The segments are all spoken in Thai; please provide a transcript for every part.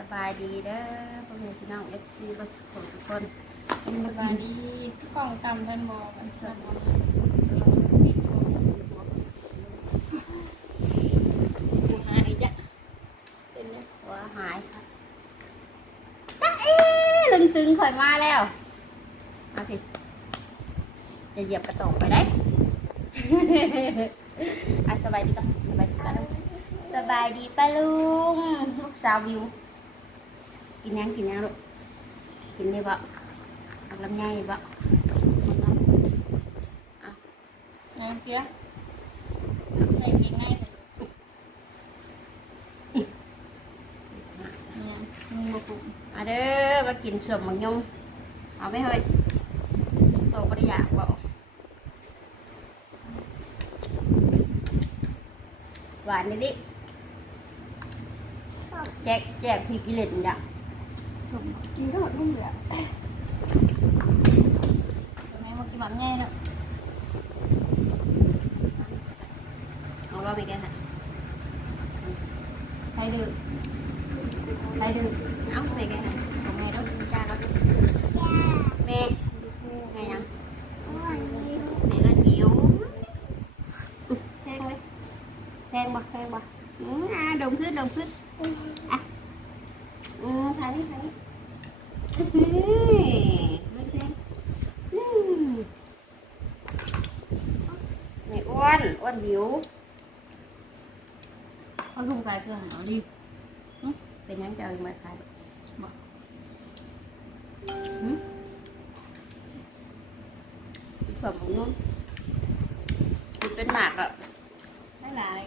สบายดีเด้อพ่อแม่พี่น้อง FC บัดสุขทุกคนสบายดีกล่องตำท่านบอกมันสดกูหายจ้ะเป็นเนี่ยหัวหายค่ะจ้าเอ๊ะลึงตึงข่อยมาแล้วมาสิจะเหยียบกระโตกไปได้อะสบายดีก่อนสบายดีก่อนลูกสบายดีป้าลุงลูกสาววิว กินยังกินยังลูกกินได้บ่เอาลำไยบ่น้ำเจี๊ยบใส่พริกง่ายเลยเนี่ยมึงมาปรุงมาเด้อมากินสมมังยงเอาไหม่เฮ้ยโตบริยากบ่หวานนิดดิแจกแจกพี่กิเลนจ้ะ ทำไมมากินแบบง่ายนะเอาว่าไปแกน่ะใครดื้อไปดูเอาไปแกน่ะของแม่ต้องจ้า เรายังแม่เอิ้นหิวแพงเลยแพงบ่แพงบ่อืมอ่าดมขึ้นดมขึ้นอะอืมถ่ายดิถ่ายดินี่อืมไม่อ้วนอ้วนหิวเขาทุ่มกายเครื่องเอาดิเป็นยังจะเอามาขายบอกหืมผมนุ่มเป็นหมากอะไม่หลาย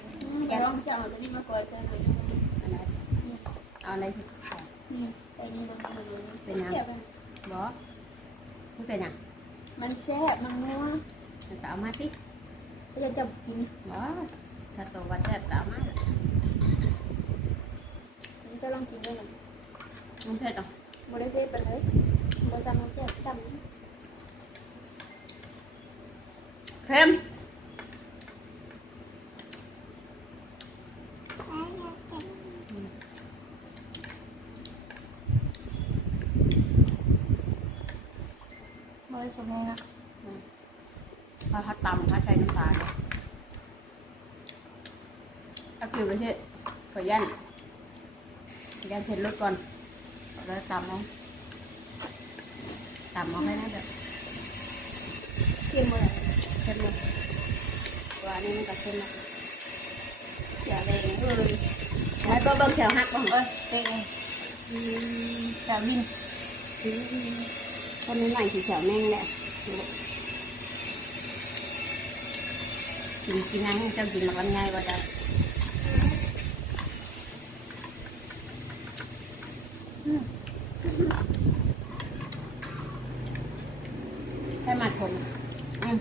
อย่าลองจับเอาตัวนี้มาก่อนใส่หน่อย เอาอะไรสินี่ใส่นี่ลงไปเลยเป็นยังเสียบมันบอมันเป็นยังมันแซ่บมันนัวมันก็เอามาสิก็จะจับกินบอถ้าตัวว่าแซ่บก็เอามามันจะลองกินด้วยหรอมันเผ็ดอะบริเวณไปเลยบริษัทมันแซ่บจเค็มำบริษัทแม่นะพอเขาตำเขาใช้น้ำตาลถ้าคือประเทศขอยันยันเผ็ดลดก่อนแล้วตำเอาตำเอาให้ได้แบบกินหมดเลยเผ็ดหมดตัวนี้มันก็เค็มนะอย่าเลยเออแล้วก็เบิ่งแถวหักบ้างเอ้ยเต็งจะบินคนนี้ใหม่สีแถวแม่งแหละกิน กินงั้นเจ้ากินมันง่ายกว่าจ้ะให้มาชมอืม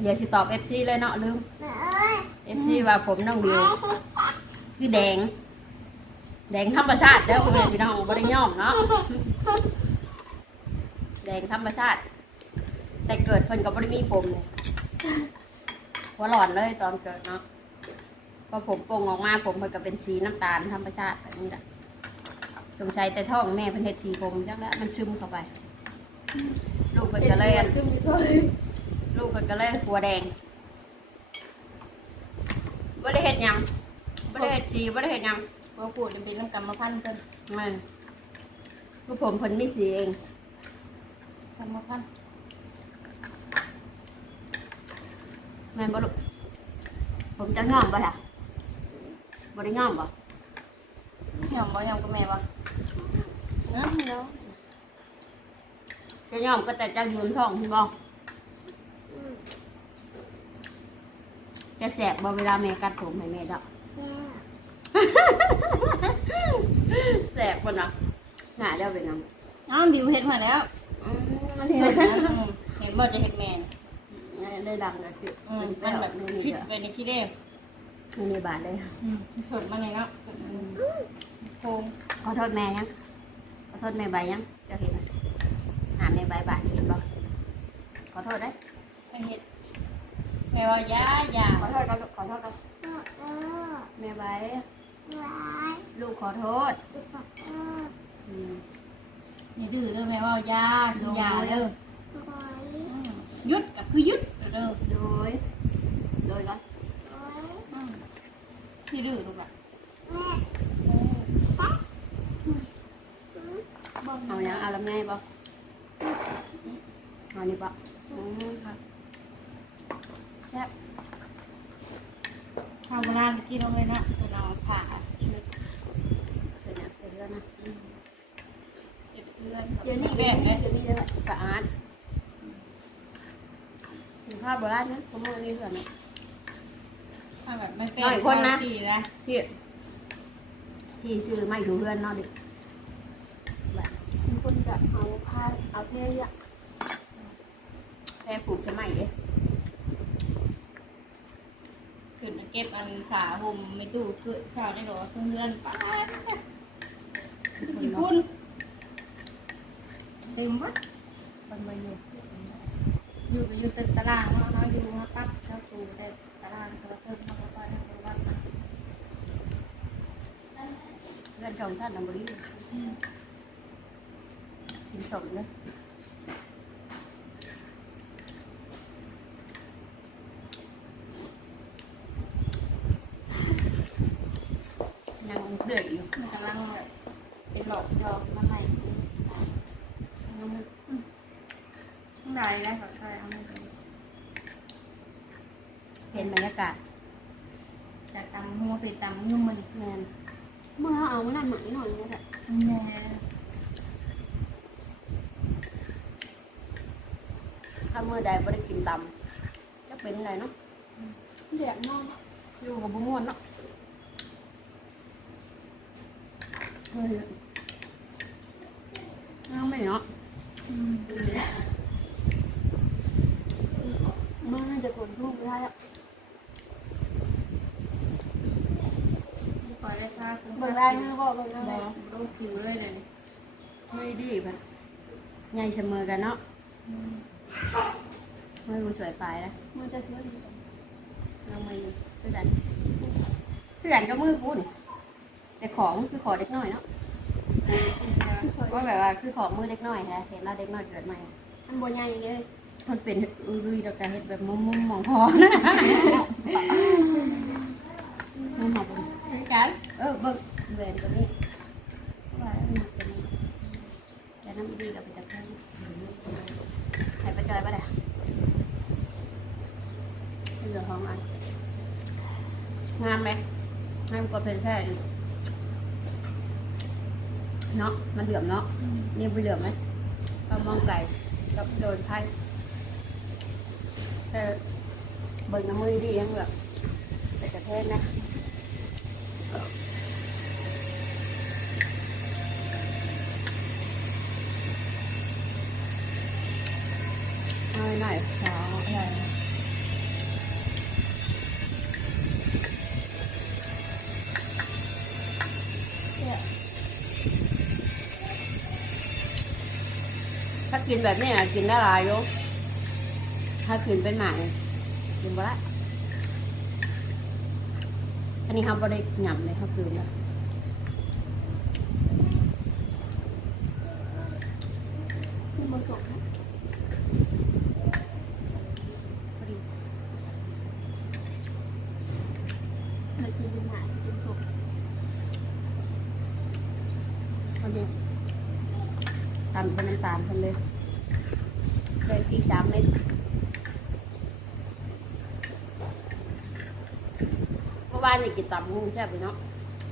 เดี๋ยวสิตอบเอฟซีเลยเนาะลืมเอฟซีว่าผมน้องดิวคือแดงแดงธรรมชาติแล้วคุณแม่พี่น้องบริย่อมเนาะแดงธรรมชาติ แต่เกิดเพิ่นกับบริมีผมเลยหัวหลอนเลยตอนเกิดเนาะพอผมโป่งออกมาผมเพิ่นก็เป็นสีน้ำตาลธรรมชาติแบบนี้แหละสงสัยแต่ท้องแม่เพิ่นเฮ็ดสีผมจังแล้วมันซึมเข้าไป ลูกเพิ่นก็เลยอันซึมอยู่ทั่วลูกเพิ่นก็เลยหัวแดงบ่ได้เฮ็ดหยังบ่ได้เฮ็ดสีบ่ได้เฮ็ดหยังพอปวดจะเป็นเรื่องกรรมพันธุ์เป็นแม่นลูกผมเพิ่นมีสีเอง กรรมพันธุ์แม่นบ่ลูกผมจะย่อมบ่ล่ะบ่ได้ย่อมบ่ยอมบ่ยอมกับแม่บ่นะเนาะจะย่อมก็แต่เจะยืนท้องพี่บ่จะแสบบ่เวลาแม่กัดผมให้แม่ดอกแสบบ่เนาะหน้าเด้อเป็นน้ำอ้าวบิวเห็ดมาแล้วอื มมันเห็เห็ดนนะเห็ดบ่จะเห็ดแม่เลยดังเลยคืออืมเป็มันนแบแบบบนี้ชิดเด้อไปในที่เด้มีในบาทเลยอืมสดมาเลยเนาะสดมาเลยโคมขอโทษแม่ยังขอโทษแม่ใบยังเจะเห็นไหมหาแม่ใบบาทเห็นบ่ขอโทษได้ไปเห็ดแม่ว่าย่าย่าขอโทษก็ขอโทษก็แม่ใบลูกขอโทษขออืม อย่าดื้อเด้อแม่ว่ายากินยาเด้อร้อยอืมหยุดก็คือหยุดเด้อโดยโดยก่อนร้อยอืมสิดื้อลูกหล่ะแม่เอายังเอาลำไยบ่เอานี่บ่อืมค่ะแซ่บข้าวโบราณกินเอาเลยนะตัวน้องผ่าชุดเป็นอย่างเป็นเรื่องนะอืม เดี๋ยวนี้แบเดี๋ยวนี้เนี่ยเดี๋ยวนี้เลยสะอาดกินข้าวโบราณนะผมว่านี่เพื่อนนะถ้าแบบไม่เป็นหน่อยคนนะดีนะที่ที่ซื้อไม่ถูเพื่อนเนาะดิแบบคนจะเอาผ้าเอาแพร่อะแพร่ผูกจะไหมเด้ขึ้นมาเก็บอันขาห่มไม่ตู้คือช้าได้หรอเพื่อนเพื่อนป้ากี่พุ่น ต็มวัดมันไปอยู่อยู่ก็อยู่เป็นตารางว่าเขาอยู่มาปัดเข้าตูแต่ตารางตัวเพิ่มมาแล้วก็ทำวัดมาเงินชมท่านนำบริกินสมเลยยังเดือดอยู่ มันกำลังแบบเป็นหลอกยอกมาใหม่สิน้ำมันทั้งใดได้ขอใครเอามาเลย เห็นบรรยากาศ จากตำหัวไปตำนุ่มมัน แมน เมื่อเอานั่นหมักหน่อยนี่แหละแม่ถ้าเมื่อใดไม่ได้กินตำจะเป็นอะไรเนาะเดือดเนาะอยู่กับบุ้ม่วนเนาะเฮ้ยเอาไม่เนาะอืมเมื่อน่าจะกดรูปไม่ได้แล้ว ขอ ได้ค่ะคุณเบิ่งได้เมื่อบกเบิ่งบได้อกรูปผิวเลยเลยไม่ดีแบบใหญ่เสมอกันเนาะอืมเมื่อกูสวยไปแล้วมันจะสวยเราไมือเพื่อนเพื่อนก็มือกูนแต่ของคือขอเด็กน้อยเนาะว่าแบบว่าคือของมือเด็กน้อยฮะเห็นเราเด็กน้อยเกิดใหม่อันบนใหญ่เลยมันเป็นอุรุยดอกกระเฮ็ดแบบมุมมุมมองพอนะ เออเบิ่งเวนตัวนี้ว่ามันเป็นแต่น้ำดีกับเป็นตะไคร้ใครไปจอยปะเดี๋ยเหลือของอันงามไหมงามกว่าเพนแท้เนาะมันเหลือมเนาะนี่ไปเหลือมไหมเรามองไก่กับโดนไพ่แต่เบิ่งน้ำมือดียังแบบแต่กระเทศนะ เอาหน่อยสาวใหญ่ถ้ากินแบบนี้นะกินได้หลายอยู่ถ้ากินเป็นหมาเนี่ยกินบ่ได้อันนี้เขาบ่ได้หยำเลยเขาคืนแล้วมันผสมพอดี มันกินเป็นหนากินสม พอดี ตำเป็นน้ำตาลคนเลยเลยอีกสามเม็ดเมื่อวานนี่กินตำงูแซ่บไปเนาะ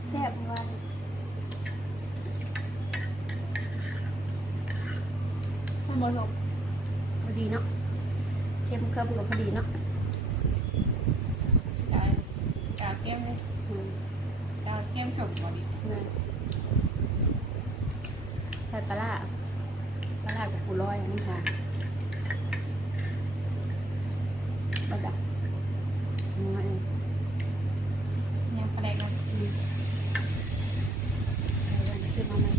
แซ่บว่ามันผสมพอดีเนาะเข้มเคิมกับพอดีเนาะกายกาเข้มเลยอืมกาเข้มสมบูรณ์นั่นใส่ปลา ร้าปลาดกับปูร้อยนี่ค่ะบดดับน้อยเองยังแปลกอืมเอาไว้ขึ้นมาใหม่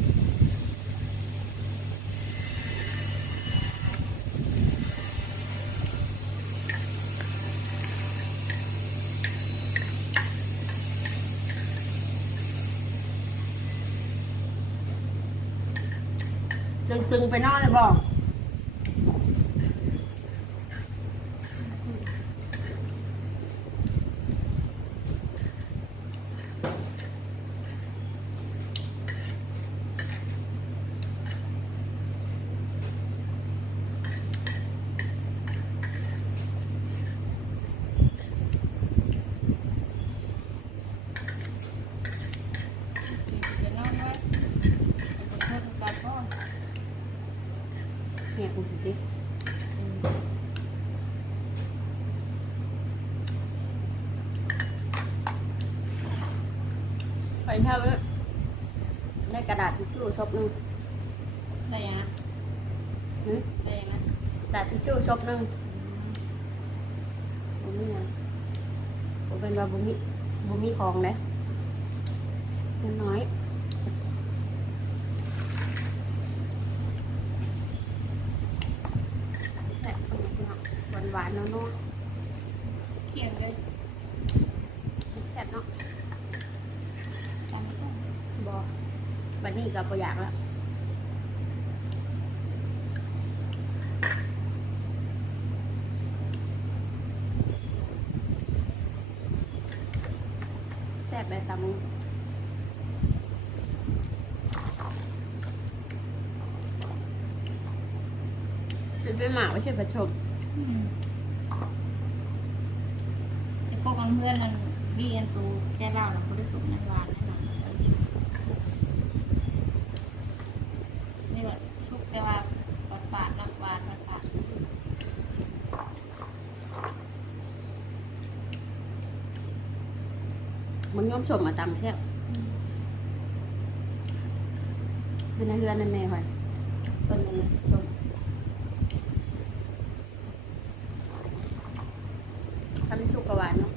ตึงไปนอนเลยบอก เดี๋ยวนอนไว้เดี๋ยวโทรศัพท์ก่อน เนี่ยคุณสิ ไป เท่าเว้ยได้กระดาษทิชชู่ชบหนึงได้ยังนะหึได้ยังนะกระดาษทิชชู่ชบหนึงบ่มีหยังบ่เป็นว่าบ่มีบ่มีของเลยเงินน้อยแซ่บหวานๆเนาะเกี่ยงเลยแซ่บเนาะ จำไม่ได้ บอ วันนี้ก็บ่อยากแล้วแซ่บแบบตำเป็นไปหมาไม่ใช่ผสมจะพวกกันเพื่อนนั่นบีอันตูแก้เล้าแล้วเขาได้สูบน้ำหวานแน่นอนเอาไปชุบนี่ก็ชุบแต่ว่าปาดปาดๆน้ำหวานปาดปาด มันย่อม สมมาตำแซ่บเป็นในเรือนนั่นแม่ค่ะต้นนึงนะชมทำชุกกะหวานเนาะ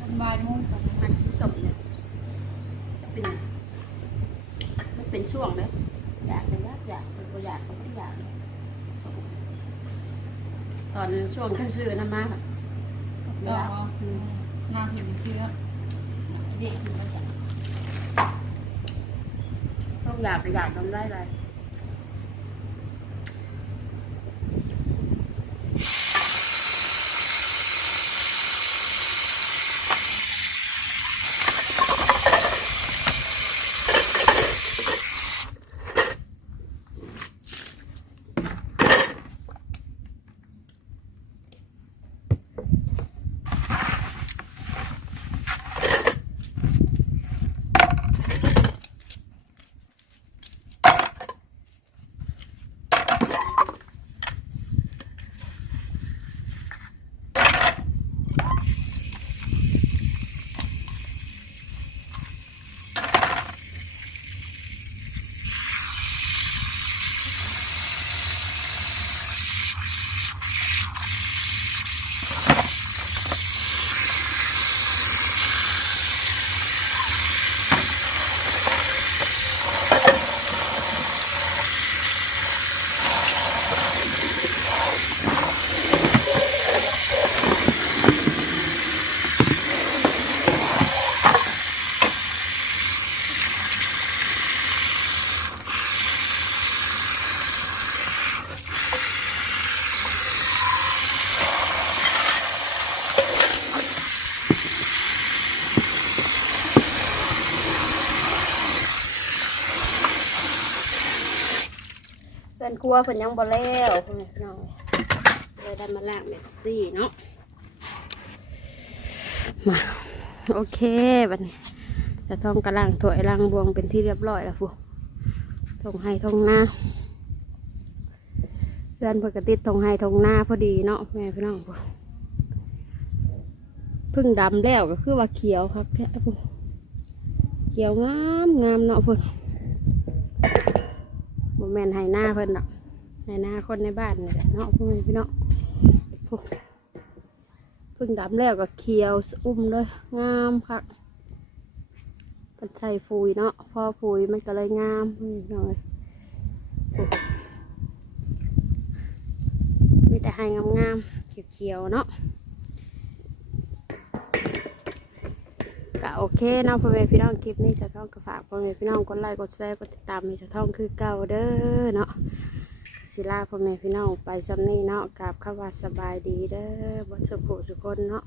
ทำบายมุ่งกับ มันสมเนี่ยจะเป็นมันเป็นช่วงเลยอยากเลย อยากอยากเป็นตัวอยากก็ไม่อยากเลยตอนช่วงขึ้นซื้อน้ำมาค่ะเวก็ลาอืมางเห็นเชื้อเด็กคือมันจะต้องอยากไปอยากทำได้เลย เพื่อนครั วเพื่อนยังบ่แล้วเพื่อนพี่น้องเลยได้มาล้างแบบซี่เนาะมาโอเคบัดนี้จะท่องกระล่างถ้วยล่างบวงเป็นที่เรียบร้อยแล้วฟูทงให้ทงหน้าเพื่อนปกติทงให้ทงหน้าพอดีเนาะแม่พี่น้องฟูเพึ่งดำแล้วก็คือว่าเขียวครับแท้ฟูเขียวงามงามเนาะเพื่อนโมแมนไฮหน้าเพิ่นดอกไในนาคนในบ้านนี่แหละเนาะพุ่งพี่เนาะพุ่พึ่งดำแล้วก็เคียวอุ้มเลยงามค่ะมันใส่ฟุยเนาะพอฟุยมันก็เลยงามหน่อยมีแต่ให้งามๆเขียวๆเนาะก็โอเคเนาะพ่อแม่พี่น้องคลิปนี้จะต้องกระฝากพ่อแม่พี่น้องกดไลค์กดแชร์กดติดตามมีจะท่องคือเก่าเด้อเนาะ ศิลาพ่อแม่พี่น้องไปซ้ำนี่เนาะกับข้าวสบายดีเด้อบสุขสุคนเนาะ